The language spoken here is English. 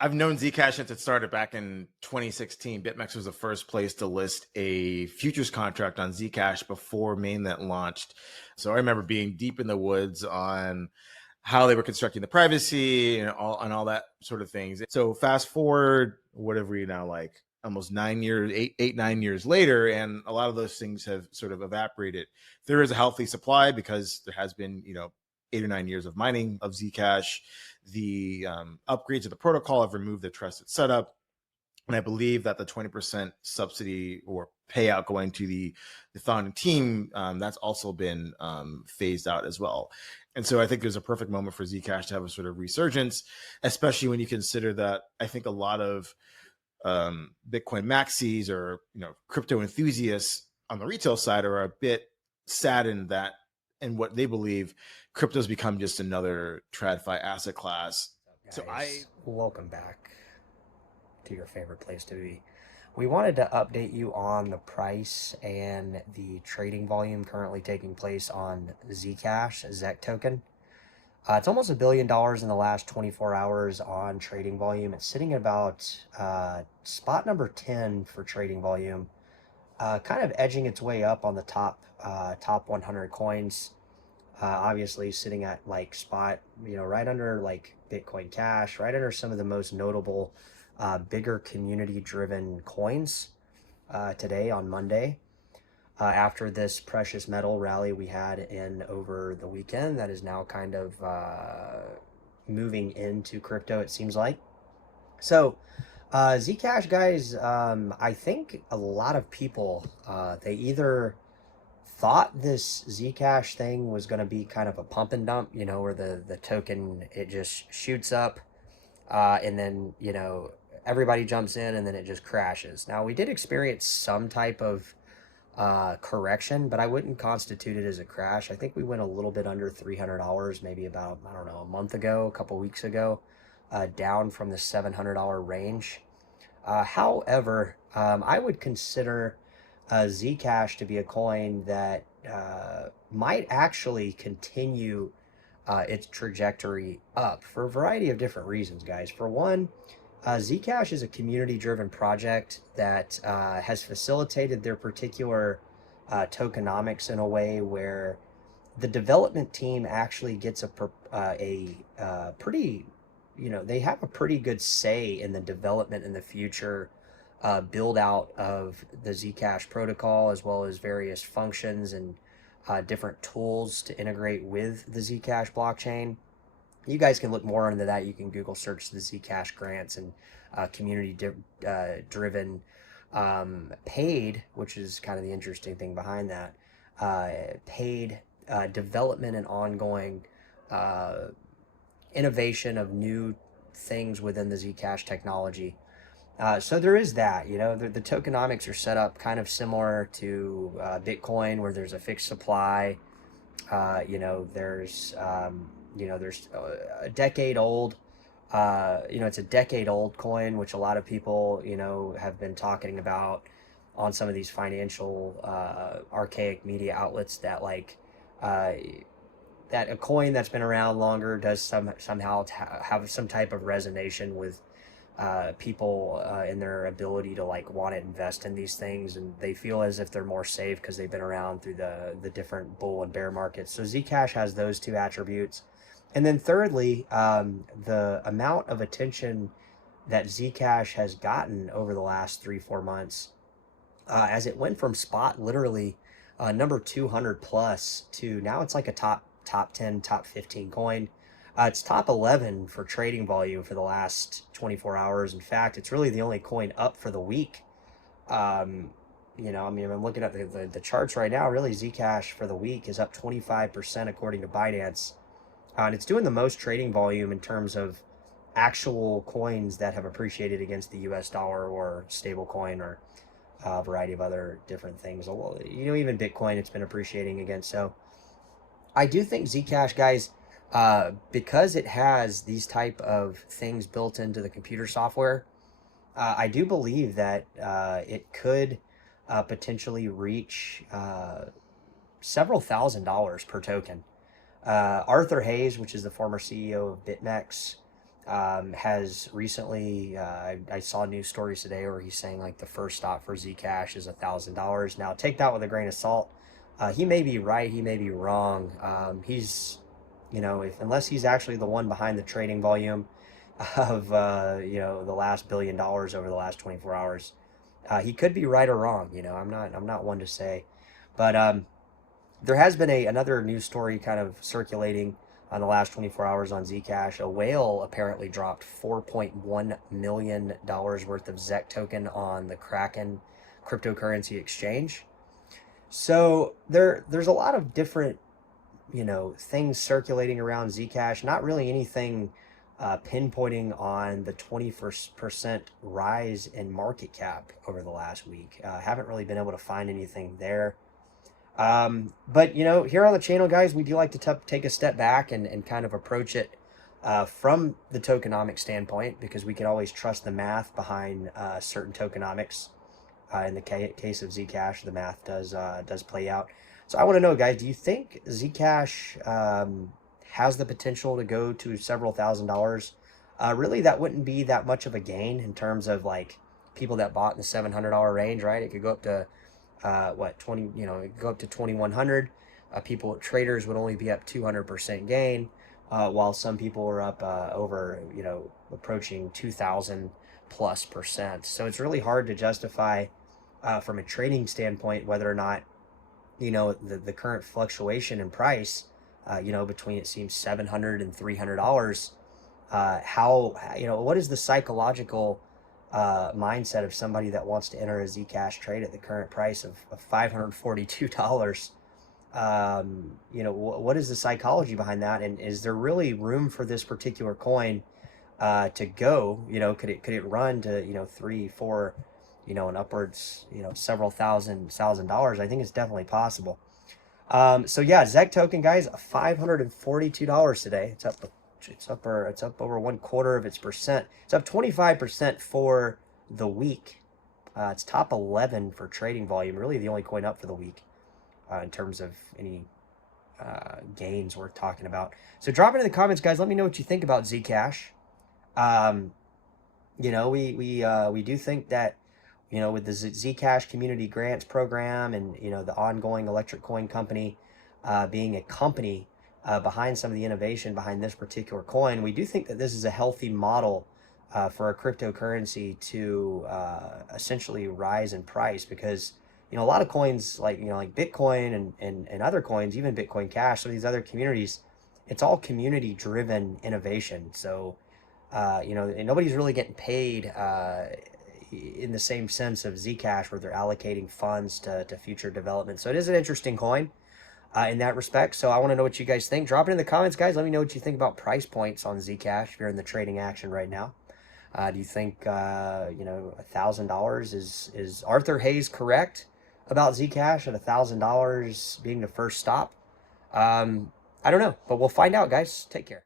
I've known Zcash since it started back in 2016. BitMEX was the first place to list a futures contract on Zcash before mainnet launched. So I remember being deep in the woods on how they were constructing the privacy and all that sort of things. So fast forward, whatever we now like, almost 9 years, 9 years later, and a lot of those things have sort of evaporated. There is a healthy supply because there has been, 8 or 9 years of mining of Zcash. The upgrades of the protocol have removed the trusted setup. And I believe that the 20% subsidy or payout going to the founding team, that's also been phased out as well. And so I think there's a perfect moment for Zcash to have a sort of resurgence, especially when you consider that I think a lot of Bitcoin maxis or crypto enthusiasts on the retail side are a bit saddened that in what they believe crypto's become just another TradFi asset class. So I Guys, welcome back to your favorite place to be. We wanted to update you on the price and the trading volume currently taking place on Zcash, ZEC token. It's almost $1 billion in the last 24 hours on trading volume. It's sitting at about spot number 10 for trading volume, kind of edging its way up on the top 100 coins. Obviously, sitting at like spot, right under like Bitcoin Cash, right under some of the most notable, bigger community-driven coins today on Monday. After this precious metal rally we had in over the weekend, that is now kind of moving into crypto, it seems like. So, Zcash guys, I think a lot of people they either thought this Zcash thing was going to be kind of a pump and dump, where the token it just shoots up, and then everybody jumps in and then it just crashes. Now we did experience some type of correction, but I wouldn't constitute it as a crash. I think we went a little bit under $300, maybe about I don't know a month ago, a couple weeks ago, down from the $700 range. However, I would consider Zcash to be a coin that might actually continue its trajectory up for a variety of different reasons, guys. For one, Zcash is a community driven project that has facilitated their particular tokenomics in a way where the development team actually gets pretty, they have a pretty good say in the development in the future build out of the Zcash protocol, as well as various functions and different tools to integrate with the Zcash blockchain. You guys can look more into that. You can Google search the Zcash grants and community driven paid, which is kind of the interesting thing behind that, paid development and ongoing uh, innovation of new things within the Zcash technology. So there is that, the tokenomics are set up kind of similar to Bitcoin, where there's a fixed supply. There's a decade old. It's a decade old coin, which a lot of people, have been talking about on some of these financial archaic media outlets that uh, that a coin that's been around longer does somehow have some type of resonation with people in their ability to like want to invest in these things, and they feel as if they're more safe because they've been around through the different bull and bear markets. So Zcash has those two attributes. And then thirdly, the amount of attention that Zcash has gotten over the last 3-4 months, as it went from spot literally number 200 plus to now it's like a top 10, top 15 coin. It's top 11 for trading volume for the last 24 hours. In fact, it's really the only coin up for the week. Um, I'm looking at the charts right now. Really, Zcash for the week is up 25% according to Binance. And it's doing the most trading volume in terms of actual coins that have appreciated against the US dollar or stable coin or a variety of other different things. Well, even Bitcoin, it's been appreciating against. So I do think Zcash, guys, because it has these type of things built into the computer software, I do believe that it could potentially reach several $1,000s per token. Arthur Hayes, which is the former CEO of BitMEX, has recently, I saw news stories today where he's saying like the first stop for Zcash is $1,000. Now take that with a grain of salt. He may be right, he may be wrong. He's, if unless he's actually the one behind the trading volume of the last $1 billion over the last 24 hours, he could be right or wrong. I'm not one to say, but there has been another news story kind of circulating on the last 24 hours on Zcash. A whale apparently dropped $4.1 million worth of ZEC token on the Kraken cryptocurrency exchange. So there's a lot of different, things circulating around Zcash. Not really anything pinpointing on the 21% rise in market cap over the last week. Haven't really been able to find anything there. But here on the channel, guys, we do like to take a step back and kind of approach it from the tokenomics standpoint, because we can always trust the math behind certain tokenomics. In the case of Zcash, the math does play out. So I want to know, guys, do you think Zcash has the potential to go to several $1,000s? Really, that wouldn't be that much of a gain in terms of like people that bought in the $700 range, right? It could go up to 20, it could go up to 2,100. People, traders would only be up 200% gain, while some people are up over, approaching 2,000 plus percent. So it's really hard to justify from a trading standpoint whether or not the current fluctuation in price, between, it seems, $700 and $300. How, what is the psychological mindset of somebody that wants to enter a Zcash trade at the current price of $542? What is the psychology behind that, and is there really room for this particular coin to go? Could it run to three, four, and upwards, several thousand dollars? I think it's definitely possible. So yeah, ZEC token, guys, $542 today. It's up over 1/4%. It's up 25% for the week. It's top 11 for trading volume. Really, the only coin up for the week in terms of any gains worth talking about. So drop it in the comments, guys. Let me know what you think about Zcash. We do think that with the Zcash community grants program and the ongoing Electric Coin Company being a company behind some of the innovation behind this particular coin, we do think that this is a healthy model for a cryptocurrency to essentially rise in price, because a lot of coins like Bitcoin and other coins, even Bitcoin Cash, some of these other communities, it's all community driven innovation. So and nobody's really getting paid in the same sense of Zcash, where they're allocating funds to future development. So it is an interesting coin in that respect. So I want to know what you guys think. Drop it in the comments, guys. Let me know what you think about price points on Zcash if you're in the trading action right now. Do you think $1,000 is Arthur Hayes correct about Zcash at $1,000 being the first stop? I don't know, but we'll find out, guys. Take care.